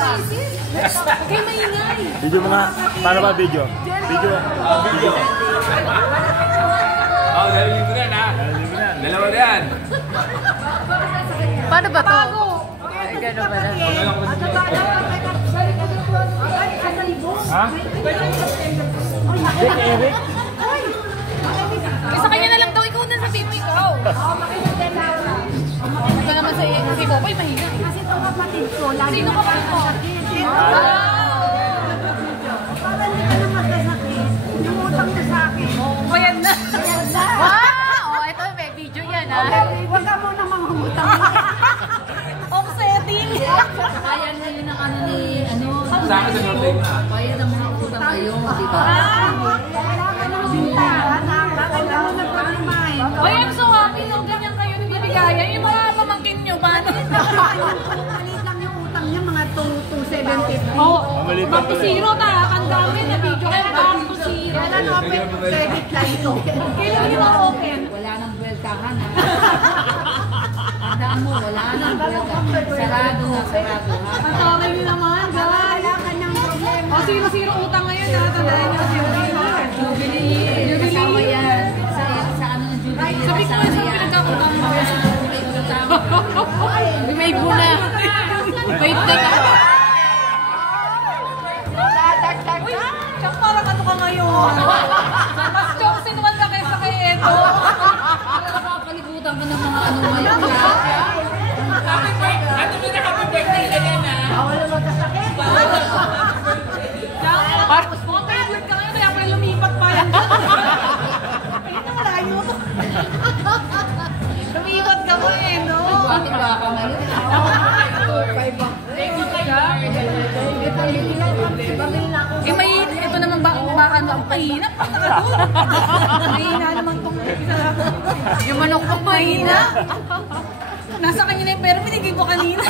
Kaya maingay. Video mo nga. Paano ba video? Video. Video. Oh, dalawa na. Dalawa na yan. Paano ba to? Ay, gano'n ba na? Ha? Eric? Sa kanya na lang daw, ikaw na sabihin mo ikaw. Ito naman sa si Popoy, mahina. Kasi ito kapatid ko. Sino kapatid mo? Parang hindi ka na magkasakit. Lumutang na sa akin. O, yan na. Wow! O, ito, may video yan, ha? Huwag ka muna mangungutang. Offsetting. Kaya na yun ang ano ni, ano, Sa akin sa Northern na. kaya na mga utang kayo, di ba? Wala ka nang bintahan. Bakit ka muna paglumahin? Ay, I'm so happy nung ganyan kayo nabibigayan. Yung mga pamangkin nyo, paano? Maliit lang yung utang niya, mga 2,750. Oo, back to zero ta. Ang dami na video kayo, back to zero. Kailan open credit line to? Kailan nyo ma-open? Wala nang buweltahan, ha? Tandaan mo, wala nang buweltahan. Sarado na, sarado, ha? Ang tawag nyo naman, guys. Wala ka ng problema. O, zero-zero utang ngayon, ha? Tandaan nyo, zero-zero. Jubilee, kasama yan. Sa ano ng Jubilee, Sabi ko, kasama saan yan. pinagkakutang mo? May utang. May buna. Wait, teka. Uy, Chok, parang ano ka ngayon? Mas Chok, sinuwan ka kaysa kay Edo. Nakakalibutan ko ng mga ano ngayon. Happy birthday! Ano mo na happy birthday na yan, ha? Bawal na magkasakit. Parang favorite ka ngayon, kaya pala lumipat pa yan. Ayun na malayo. Lumipat ka mo eh, no? Buhatin ba ka ngayon? Eh, may, ito naman bakan lang, mahina pa. Mahina naman itong yung manok ko mahina. Nasa kanya na yung pero binigay ko kanina.